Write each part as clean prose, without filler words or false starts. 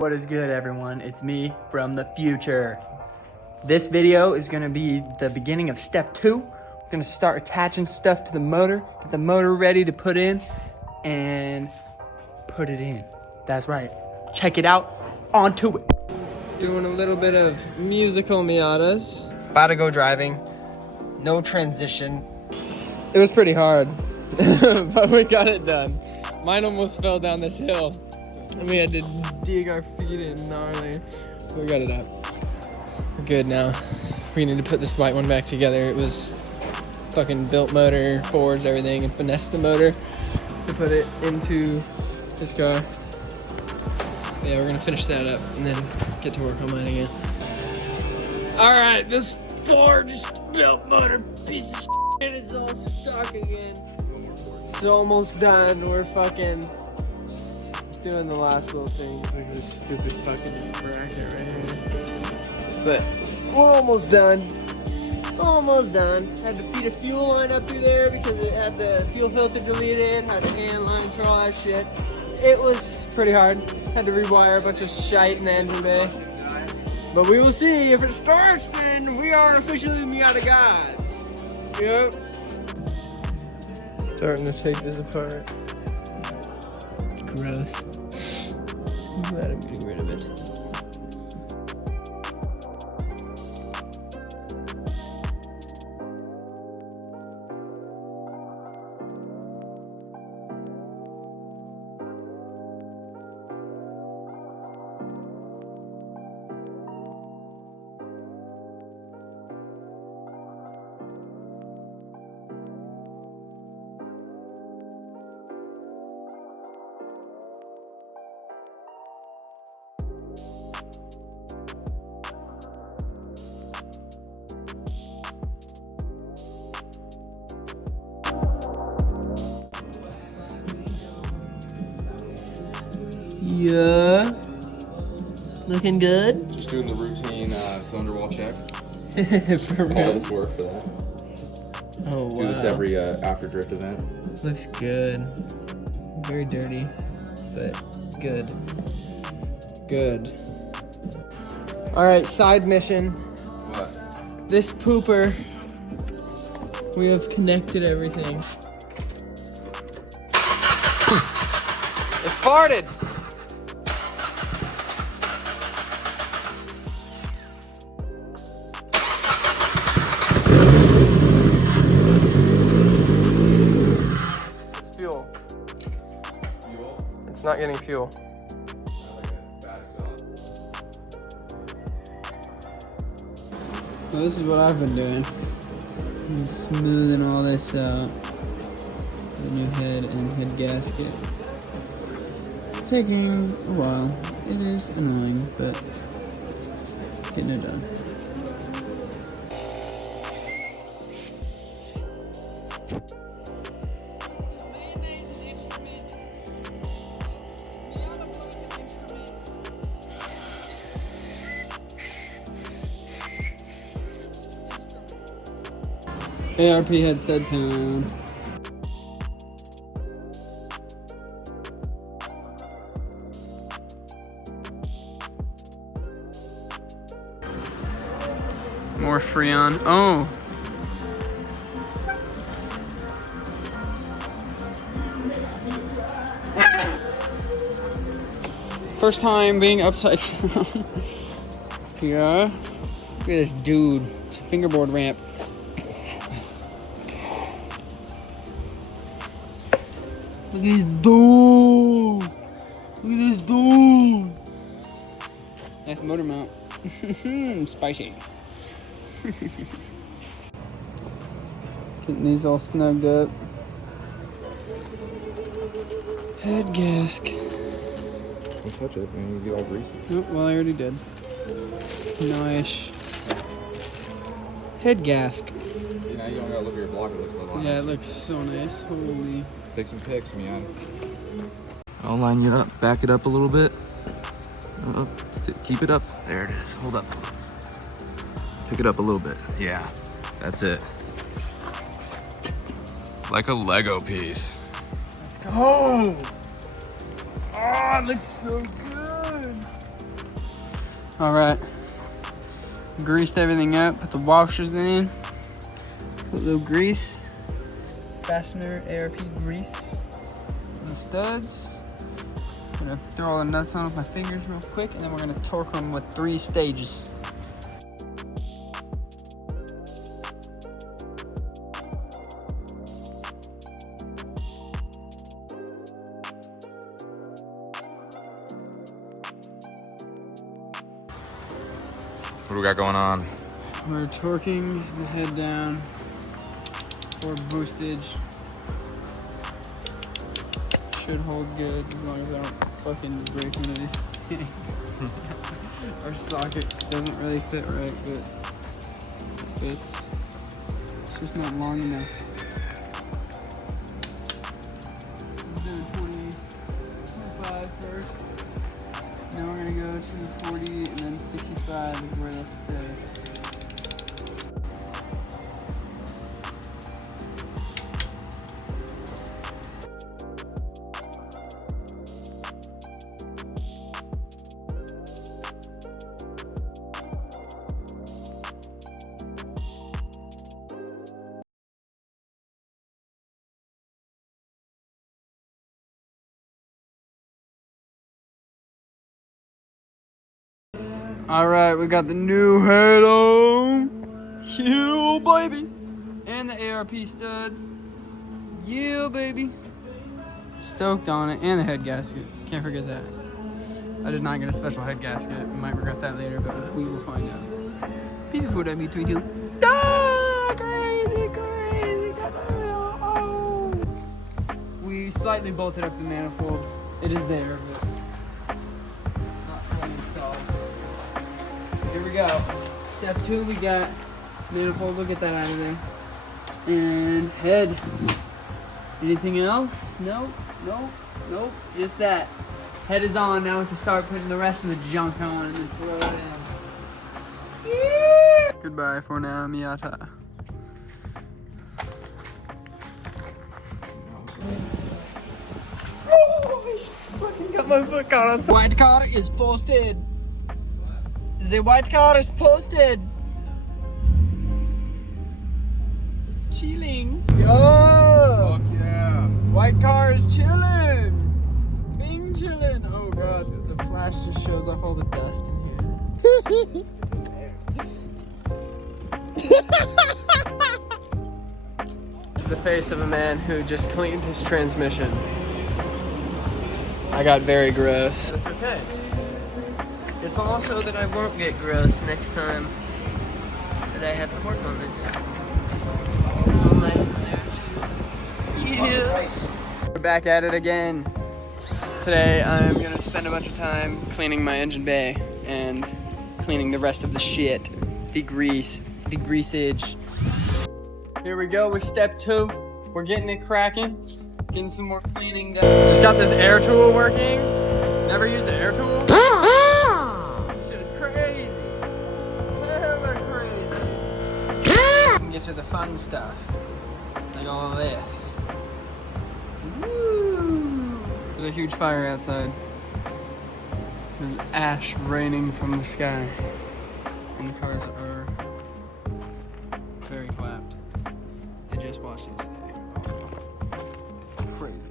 What is good, everyone? It's me from the future. This video is gonna be the beginning of step 2. We're gonna start attaching stuff to the motor, get the motor ready to put in, and put it in. That's right. Check it out. On to it. Doing a little bit of musical Miatas. About to go driving. No transition. It was pretty hard, but we got it done. Mine almost fell down this hill, and we had to dig our feet in gnarly. But we got it up. We're good now. We need to put this white one back together. It was fucking built motor, boards, everything, and finessed the motor to put it into this car. Yeah, we're gonna finish that up and then get to work on mine again. All right, this forged built motor piece of shit is all stuck again. It's almost done. We're fucking doing the last little things, like this stupid fucking bracket right here. But we're almost done. Almost done. Had to feed a fuel line up through there because it had the fuel filter deleted, had the hand lines for all that shit. It was pretty hard. Had to rewire a bunch of shite in the engine bay. But we will see. If it starts, then we are officially Miata gods. Yep. Starting to take this apart. Gross. I'm glad I'm getting rid of it. Yeah. Looking good? Just doing the routine cylinder wall check. For real? All this work for that. Oh, wow. Do this every after drift event. Looks good. Very dirty, but good. Good. All right, side mission. What? This pooper, we have connected everything. It farted! It's fuel. Fuel? It's not getting fuel. Well, this is what I've been doing. I'm smoothing all this out. The new head and head gasket. It's taking a while. It is annoying, but getting it done. ARP headset time. More Freon. Oh! First time being upside down. Yeah. Look at this dude. It's a fingerboard ramp. Look at this dude! Look at this dude! Nice motor mount. Spicy. Getting these all snugged up. Head gasket. Don't touch it, man. You get all greasy. Oh, well, I already did. Nice. Head gasket. You know, you don't gotta look at your block. It looks a lot. Yeah, it looks so nice. Holy. Take some pics, man. I'll line you up, back it up a little bit. Keep it up. There it is. Hold up. Pick it up a little bit. Yeah, that's it. Like a Lego piece. Let's go. Oh, it looks so good. All right. Greased everything up, put the washers in, put a little grease, fastener ARP grease on the studs. I'm gonna throw all the nuts on with my fingers real quick, and then we're gonna torque them with 3 stages. What do we got going on? We're torquing the head down for boostage. Should hold good as long as I don't fucking break one of these things. Our socket doesn't really fit right, but it fits. It's just not long enough. I'm doing 25 first. Now we're gonna go to 40 and then 65 is where they'll stay. All right, we got the new head on. Yeah, baby. And the ARP studs. Yeah, baby. Stoked on it. And the head gasket. Can't forget that. I did not get a special head gasket. I might regret that later, but we will find out. P4W32. Ah, crazy. Oh. We slightly bolted up the manifold. It is there, but not fully installed. Here we go. Step 2, we got manifold. We'll get that out of there. And head. Anything else? Nope. Just that. Head is on. Now we can start putting the rest of the junk on and then throw it in. Yeah. Goodbye for now, Miata. Oh, I fucking got my foot caught on. White car is posted. The white car is posted. Chilling. Yo! Fuck yeah. White car is chilling. Bing chilling. Oh god, the flash just shows off all the dust in here. The face of a man who just cleaned his transmission. I got very gross. That's okay. It's also that I won't get gross next time that I have to work on this. It's all nice in there too. Yeah. We're back at it again. Today I'm gonna spend a bunch of time cleaning my engine bay and cleaning the rest of the shit. Degreasage. Here we go with step 2. We're getting it cracking. Getting some more cleaning done. Just got this air tool working. Never used the air tool. Shit is crazy. Hella crazy. Can get you the fun stuff. Like all of this. Woo. There's a huge fire outside. There's ash raining from the sky. And the cars are very clapped. I just watched it today. Also. It's crazy.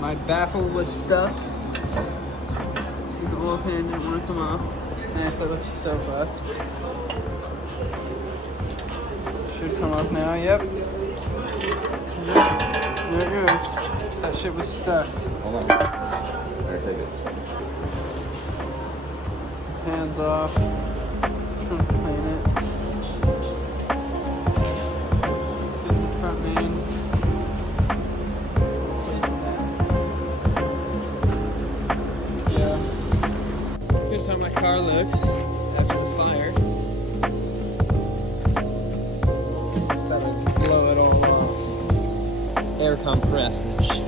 My baffle was stuck. The oil pan didn't want to come off. Nice, that looks so fucked. Should come off now, yep. There it goes. That shit was stuck. Hold on. There, take it. Hands off. Trying to clean it. Get the front main. Here's how my car looks after the fire. That'll blow it all off. Air compressed and shit.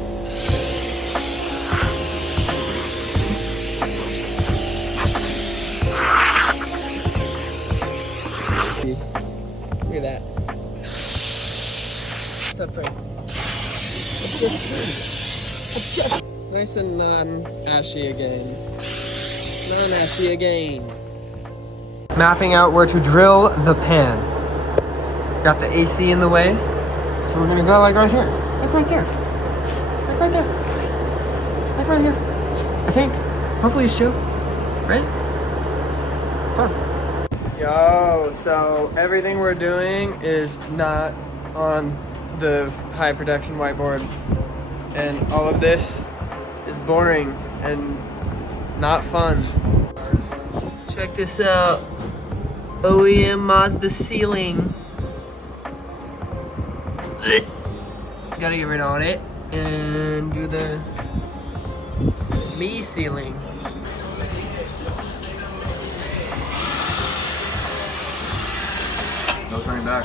Look at that. What's up, Frank? Nice and ashy again. nasty again. Mapping out where to drill the pan. Got the AC in the way, so we're gonna go like right here, like right there, like right there, like right here. I think. Hopefully it's true, right? Huh. Yo, so everything we're doing is not on the high production whiteboard, and all of this is boring and not fun. Check this out. OEM Mazda ceiling. Gotta get rid of it and do the me ceiling. No turning back.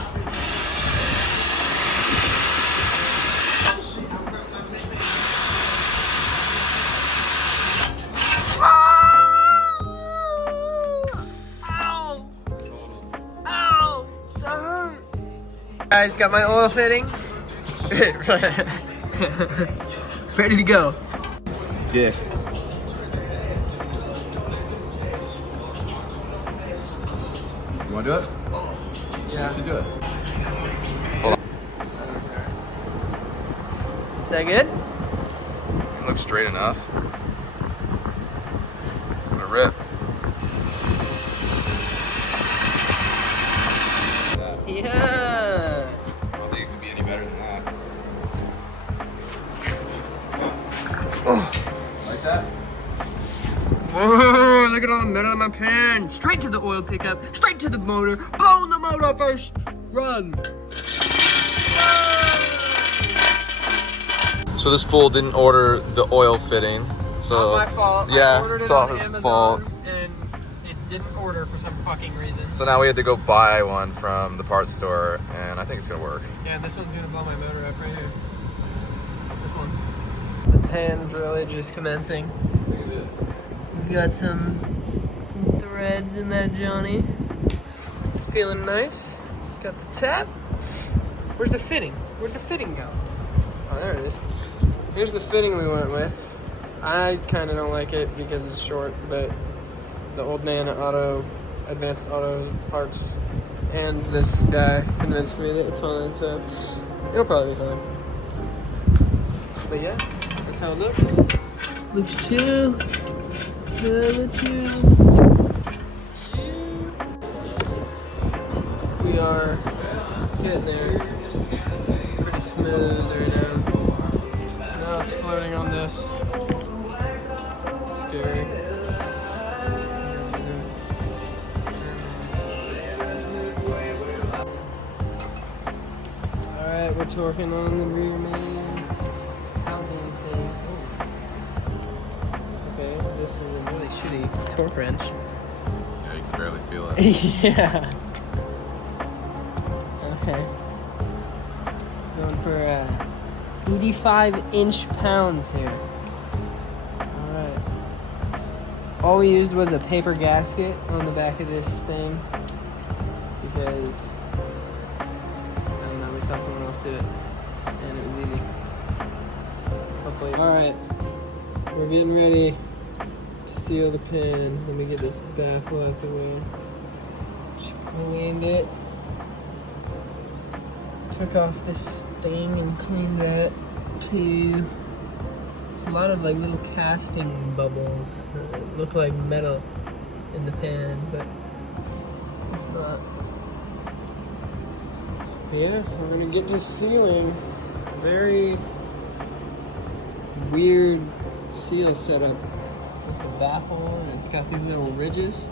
Guys, got my oil fitting. Ready to go. Yeah. You want to do it? Yeah. Let's do it. Is that good? It looks straight enough. I'm gonna rip. Yeah. I don't think it could be any better than that. Like that? Oh, look at all the metal in my pan. Straight to the oil pickup, straight to the motor, blowing the motor first. Run. So this fool didn't order the oil fitting. So Not my fault. yeah, I ordered it's it all on his Amazon, fault. and it didn't order for some fucking reason. So now we had to go buy one from the parts store, and I think it's gonna work. Yeah, and this one's gonna blow my motor up right here. This one. The pan's really just commencing. Look at this. We've got some threads in that Johnny. It's feeling nice. Got the tap. Where's the fitting? Where'd the fitting go? Oh, there it is. Here's the fitting we went with. I kind of don't like it because it's short, but the old man at Advanced Auto Parts and this guy convinced me that it's fine, so it'll probably be fine. But yeah, that's how it looks. Looks chill. Hella chill. We are getting there. It's pretty smooth right now. Now it's floating on this. Scary. Alright, we're torquing on the rear main housing thing. Oh. Okay, this is a really shitty torque wrench. Yeah, you can barely feel it. Yeah. Okay. Going for 85 inch-pounds here. Alright. All we used was a paper gasket on the back of this thing because, I don't know, we saw someone else do it and it was easy. Hopefully. Alright. We're getting ready to seal the pin. Let me get this baffle out the way. Just cleaned it. Took off this thing and cleaned that too. There's a lot of like little casting bubbles that look like metal in the pan, but it's not. But yeah, we're gonna get to sealing. Very weird seal setup with the baffle, and it's got these little ridges.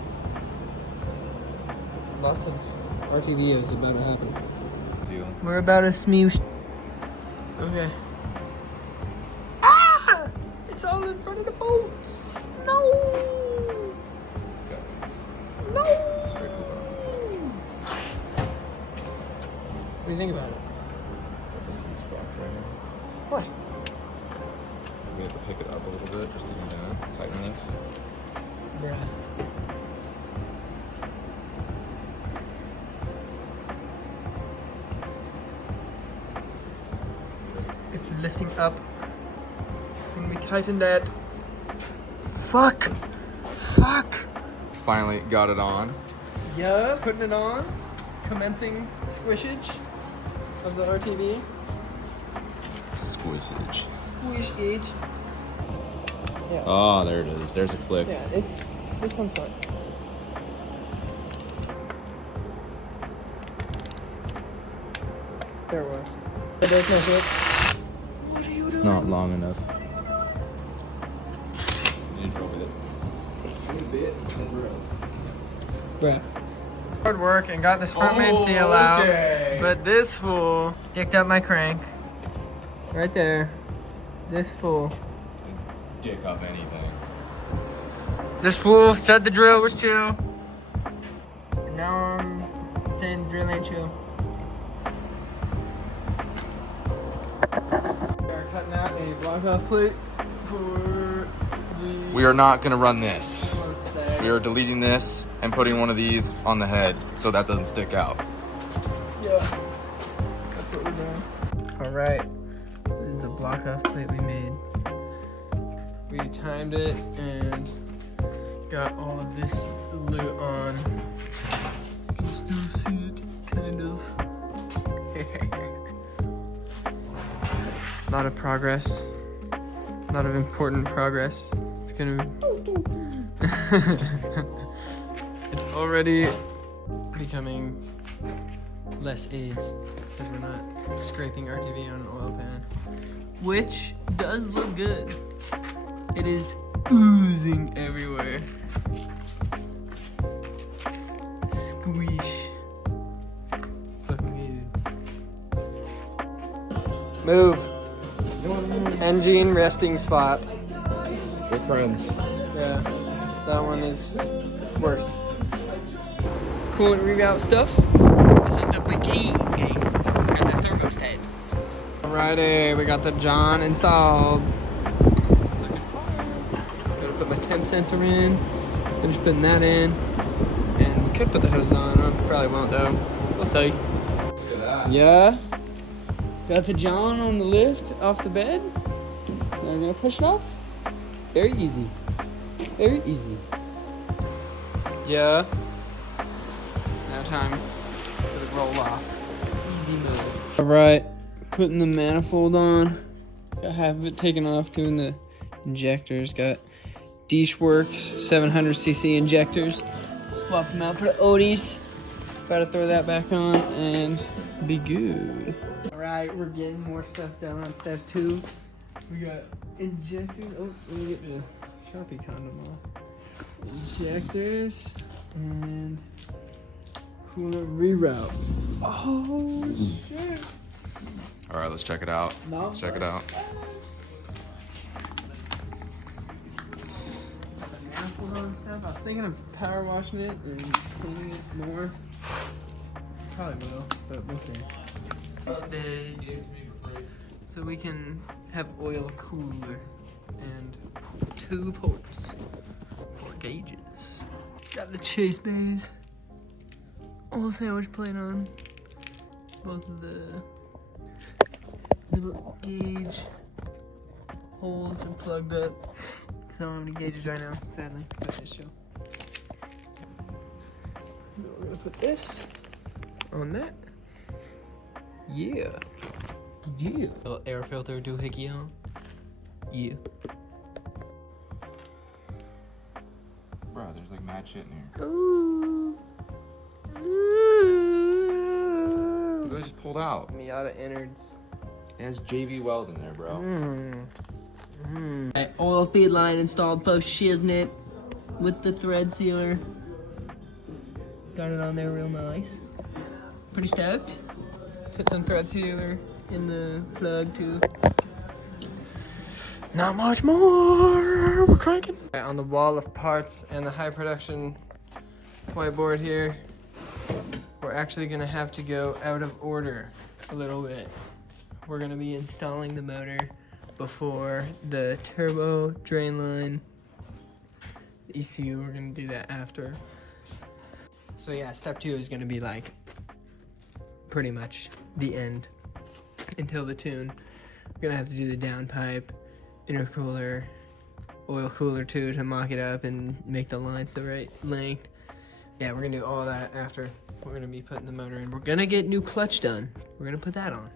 Lots of RTVs about to happen. We're about to smoosh. Okay. Ah! It's all in front of the boats. No! No! What do you think about it? This is fucked right now. What? We have to pick it up a little bit just to tighten this. Bruh. It's lifting up. When we tighten that. Fuck! Fuck! finally got it on. Yeah, putting it on. Commencing squishage of the RTV. Squishage. Squishage. Yeah. Oh, there it is. There's a click. Yeah, this one's fine. There it was. What are you It's doing? not long enough. You drove it. Bruh. Hard work and got this front main seal out. But this fool dicked up my crank. Right there. This fool. Dick up anything. This fool said the drill was chill. And now I'm saying the drill ain't chill. We're cutting out a block off plate for the We are not gonna run this. Mustang. We are deleting this and putting one of these on the head so that doesn't stick out. Yeah. That's what we're doing. Alright. This is the block off plate we made. We timed it and got all of this loot on. You can still see it, kind of. A lot of progress. A lot of important progress. It's gonna. It's already becoming less AIDS because we're not scraping RTV on an oil pan, which does look good. It is oozing everywhere. Squish. It's looking good. Move. Engine resting spot. We're friends. Yeah, that one is worse. Coolant reroute stuff. This is the beginning. Got the thermostat. Alrighty, we got the John installed. It's looking fine. Gonna put my temp sensor in. Finish putting that in. And we could put the hose on. Probably won't though. We'll see. Look at that. Yeah. Got the John on the lift off the bed. Now we're gonna push it off. Very easy. Very easy. Yeah. Now time for the roll off. Easy mode. Alright, putting the manifold on. Got half of it taken off, doing the injectors. Got Works 700cc injectors. Swap them out for the Odis. Gotta throw that back on and be good. Alright, we're getting more stuff done on step 2. We got injectors. Oh, let me get the Sharpie condom off. Injectors and coolant reroute. Oh shit! All right, let's check it out. Let's check it out. Stuff. I was thinking of power washing it and cleaning it more. Probably will, but we'll see. This beige, so we can have oil cooler and 2 ports, 4 gauges. Got the chase bays, all sandwich plate on, both of the little gauge holes are plugged up. So I don't have any gauges right now, sadly, but just chill. We're gonna put this on that. Yeah. Yeah. Little air filter doohickey on. Yeah. Bro, there's like mad shit in here. Ooh. Ooh. Look, I just pulled out. Miata innards. It has JV Weld in there, bro. Oil feed line installed post shiznit with the thread sealer. Got it on there real nice. Pretty stoked. Put some thread sealer in the plug too. Not much more. We're cranking. On the wall of parts and the high production whiteboard here, we're actually gonna have to go out of order a little bit. We're gonna be installing the motor before the turbo drain line. The ECU, we're gonna do that after. So yeah, step 2 is gonna be like pretty much the end until the tune. We're gonna have to do the downpipe, intercooler, oil cooler too to mock it up and make the lines the right length. Yeah, we're gonna do all that after. We're gonna be putting the motor in. We're gonna get new clutch done. We're gonna put that on.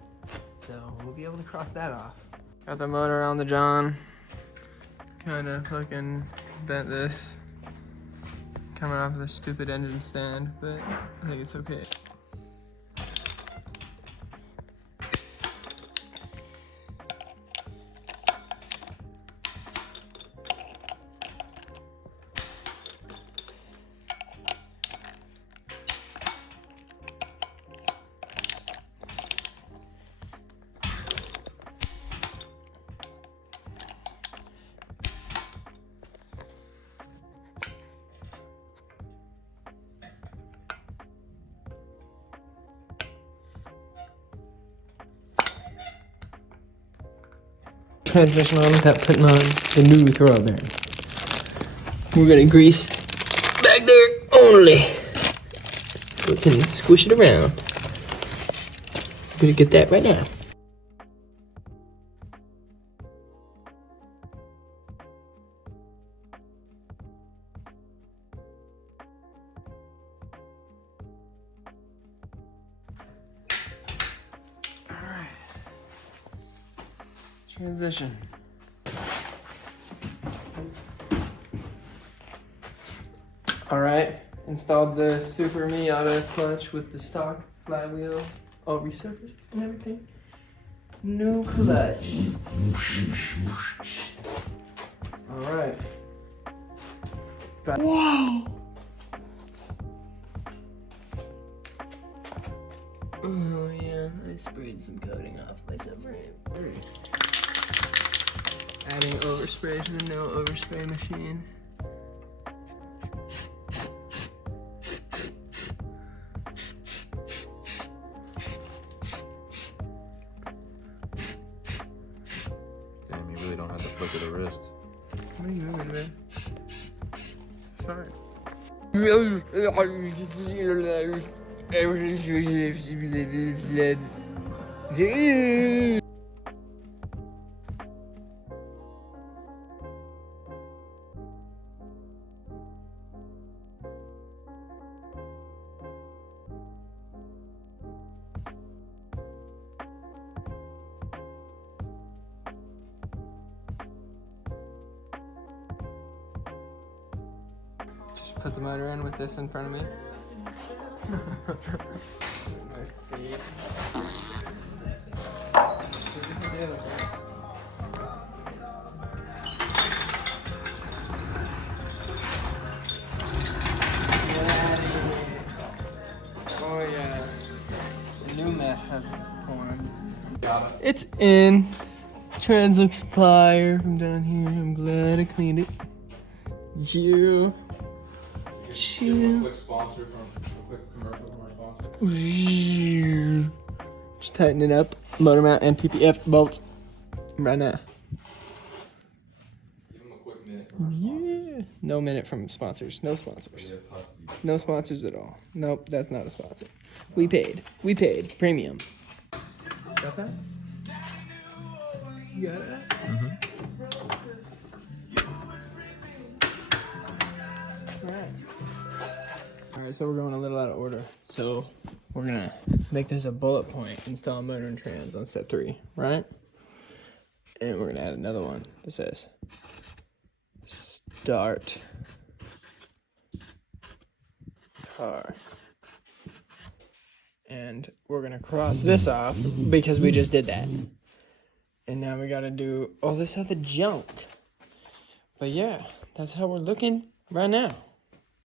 So we'll be able to cross that off. Got the motor on the John. Kinda fucking bent this. Coming off of the stupid engine stand, but I think it's okay. Transmission on without putting on the new throw bearing. We're gonna grease back there only so we can squish it around. I'm gonna get that right now. Transition. All right, installed the Super Miata clutch with the stock flywheel all resurfaced and everything. New clutch. All right. Whoa! Oh yeah, I sprayed some coating off my subframe. Adding overspray to the no overspray machine. Damn, you really don't have to flick of the wrist. What are you moving, man? It's fine. Just put the motor in with this in front of me. My face. Oh yeah, the new mess has formed. It's in. Trans looks fire from down here. I'm glad I cleaned it. You. Chill. Quick sponsor from a quick commercial from our sponsor. Just tighten it up. Motor mount and PPF bolts. Right now. Give him a quick minute from our sponsors. Yeah. No minute from sponsors. No sponsors. No sponsors at all. Nope, that's not a sponsor. We paid. We paid. Premium. Got that? You got it? Alright, so we're going a little out of order. So we're gonna make this a bullet point, install motor and trans on step 3, right? And we're gonna add another one that says start car. And we're gonna cross this off because we just did that. And now we gotta do all this other junk. But yeah, that's how we're looking right now.